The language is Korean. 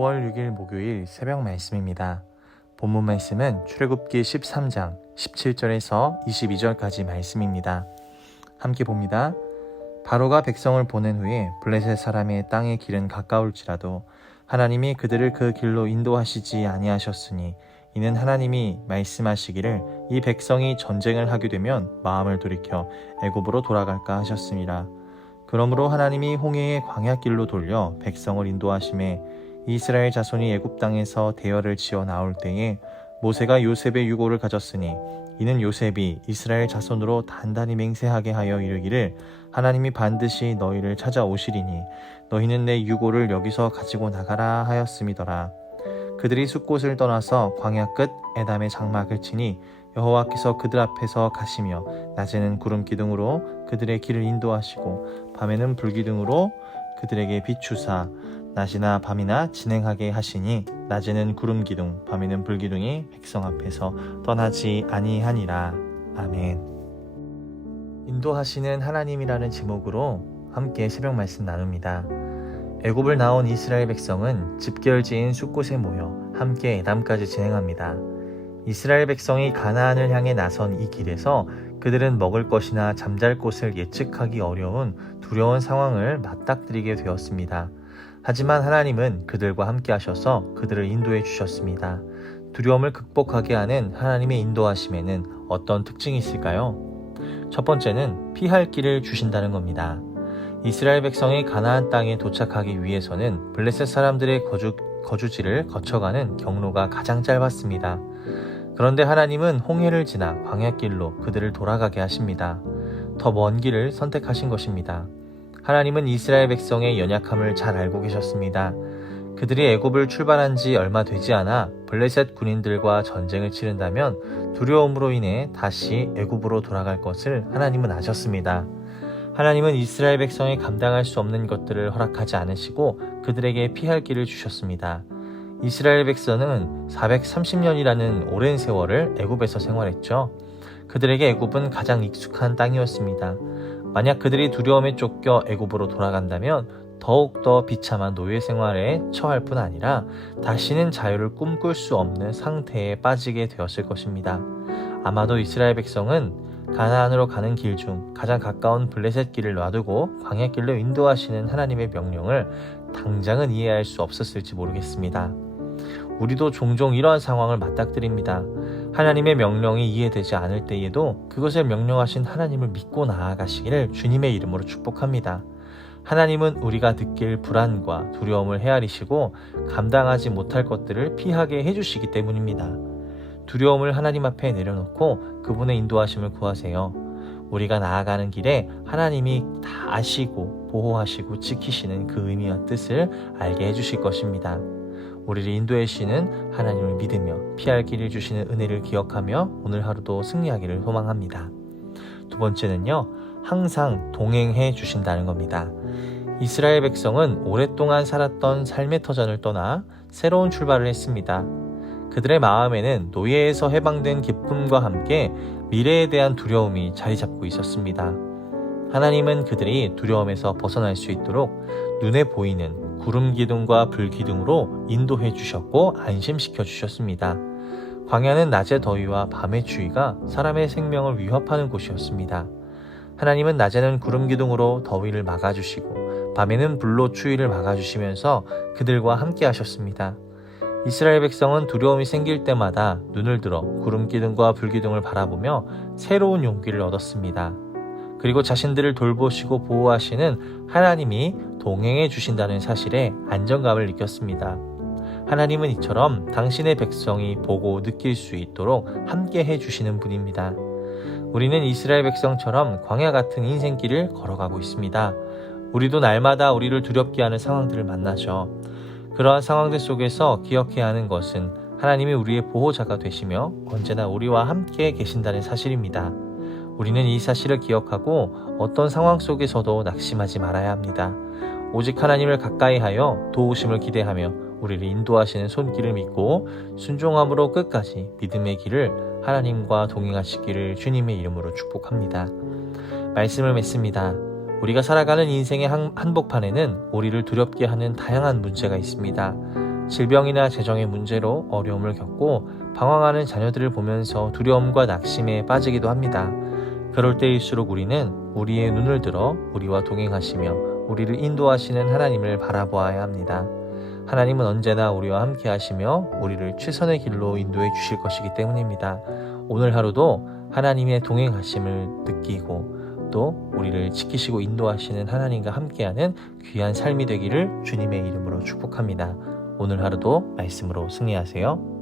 5월 6일 목요일 새벽 말씀입니다. 본문 말씀은 출애굽기 13장 17절에서 22절까지 말씀입니다. 함께 봅니다. 바로가 백성을 보낸 후에 블레셋 사람의 땅의 길은 가까울지라도 하나님이 그들을 그 길로 인도하시지 아니하셨으니 이는 하나님이 말씀하시기를 이 백성이 전쟁을 하게 되면 마음을 돌이켜 애굽으로 돌아갈까 하셨습니다. 그러므로 하나님이 홍해의 광야길로 돌려 백성을 인도하심에 이스라엘 자손이 애굽 땅에서 대열을 지어 나올 때에 모세가 요셉의 유고를 가졌으니 이는 요셉이 이스라엘 자손으로 단단히 맹세하게 하여 이르기를 하나님이 반드시 너희를 찾아오시리니 너희는 내 유고를 여기서 가지고 나가라 하였음이더라. 그들이 숫곳을 떠나서 광야 끝 에담의 장막을 치니 여호와께서 그들 앞에서 가시며 낮에는 구름 기둥으로 그들의 길을 인도하시고 밤에는 불기둥으로 그들에게 비추사 낮이나 밤이나 진행하게 하시니 낮에는 구름 기둥 밤에는 불기둥이 백성 앞에서 떠나지 아니하니라. 아멘. 인도하시는 하나님이라는 제목으로 함께 새벽 말씀 나눕니다. 애굽을 나온 이스라엘 백성은 집결지인 숫곳에 모여 함께 에담까지 진행합니다. 이스라엘 백성이 가나안을 향해 나선 이 길에서 그들은 먹을 것이나 잠잘 곳을 예측하기 어려운 두려운 상황을 맞닥뜨리게 되었습니다. 하지만 하나님은 그들과 함께 하셔서 그들을 인도해 주셨습니다. 두려움을 극복하게 하는 하나님의 인도하심에는 어떤 특징이 있을까요? 첫 번째는 피할 길을 주신다는 겁니다. 이스라엘 백성이 가나안 땅에 도착하기 위해서는 블레셋 사람들의 거주지를 거쳐가는 경로가 가장 짧았습니다. 그런데 하나님은 홍해를 지나 광야길로 그들을 돌아가게 하십니다. 더 먼 길을 선택하신 것입니다. 하나님은 이스라엘 백성의 연약함을 잘 알고 계셨습니다. 그들이 애굽을 출발한 지 얼마 되지 않아 블레셋 군인들과 전쟁을 치른다면 두려움으로 인해 다시 애굽으로 돌아갈 것을 하나님은 아셨습니다. 하나님은 이스라엘 백성이 감당할 수 없는 것들을 허락하지 않으시고 그들에게 피할 길을 주셨습니다. 이스라엘 백성은 430년이라는 오랜 세월을 애굽에서 생활했죠. 그들에게 애굽은 가장 익숙한 땅이었습니다. 만약 그들이 두려움에 쫓겨 애굽으로 돌아간다면 더욱더 비참한 노예 생활에 처할 뿐 아니라 다시는 자유를 꿈꿀 수 없는 상태에 빠지게 되었을 것입니다. 아마도 이스라엘 백성은 가나안으로 가는 길 중 가장 가까운 블레셋 길을 놔두고 광야길로 인도하시는 하나님의 명령을 당장은 이해할 수 없었을지 모르겠습니다. 우리도 종종 이러한 상황을 맞닥뜨립니다. 하나님의 명령이 이해되지 않을 때에도 그것을 명령하신 하나님을 믿고 나아가시기를 주님의 이름으로 축복합니다. 하나님은 우리가 느낄 불안과 두려움을 헤아리시고 감당하지 못할 것들을 피하게 해주시기 때문입니다. 두려움을 하나님 앞에 내려놓고 그분의 인도하심을 구하세요. 우리가 나아가는 길에 하나님이 다 아시고 보호하시고 지키시는 그 의미와 뜻을 알게 해주실 것입니다. 우리를 인도해 주시는 하나님을 믿으며 피할 길을 주시는 은혜를 기억하며 오늘 하루도 승리하기를 소망합니다. 두 번째는요, 항상 동행해 주신다는 겁니다. 이스라엘 백성은 오랫동안 살았던 삶의 터전을 떠나 새로운 출발을 했습니다. 그들의 마음에는 노예에서 해방된 기쁨과 함께 미래에 대한 두려움이 자리 잡고 있었습니다. 하나님은 그들이 두려움에서 벗어날 수 있도록 눈에 보이는 구름 기둥과 불 기둥으로 인도해 주셨고 안심시켜 주셨습니다. 광야는 낮의 더위와 밤의 추위가 사람의 생명을 위협하는 곳이었습니다. 하나님은 낮에는 구름 기둥으로 더위를 막아주시고 밤에는 불로 추위를 막아주시면서 그들과 함께 하셨습니다. 이스라엘 백성은 두려움이 생길 때마다 눈을 들어 구름 기둥과 불 기둥을 바라보며 새로운 용기를 얻었습니다. 그리고 자신들을 돌보시고 보호하시는 하나님이 동행해 주신다는 사실에 안정감을 느꼈습니다. 하나님은 이처럼 당신의 백성이 보고 느낄 수 있도록 함께 해주시는 분입니다. 우리는 이스라엘 백성처럼 광야 같은 인생길을 걸어가고 있습니다. 우리도 날마다 우리를 두렵게 하는 상황들을 만나죠. 그러한 상황들 속에서 기억해야 하는 것은 하나님이 우리의 보호자가 되시며 언제나 우리와 함께 계신다는 사실입니다. 우리는 이 사실을 기억하고 어떤 상황 속에서도 낙심하지 말아야 합니다. 오직 하나님을 가까이 하여 도우심을 기대하며 우리를 인도하시는 손길을 믿고 순종함으로 끝까지 믿음의 길을 하나님과 동행하시기를 주님의 이름으로 축복합니다. 말씀을 맺습니다. 우리가 살아가는 인생의 한복판에는 우리를 두렵게 하는 다양한 문제가 있습니다. 질병이나 재정의 문제로 어려움을 겪고 방황하는 자녀들을 보면서 두려움과 낙심에 빠지기도 합니다. 그럴 때일수록 우리는 우리의 눈을 들어 우리와 동행하시며 우리를 인도하시는 하나님을 바라보아야 합니다. 하나님은 언제나 우리와 함께 하시며 우리를 최선의 길로 인도해 주실 것이기 때문입니다. 오늘 하루도 하나님의 동행하심을 느끼고 또 우리를 지키시고 인도하시는 하나님과 함께하는 귀한 삶이 되기를 주님의 이름으로 축복합니다. 오늘 하루도 말씀으로 승리하세요.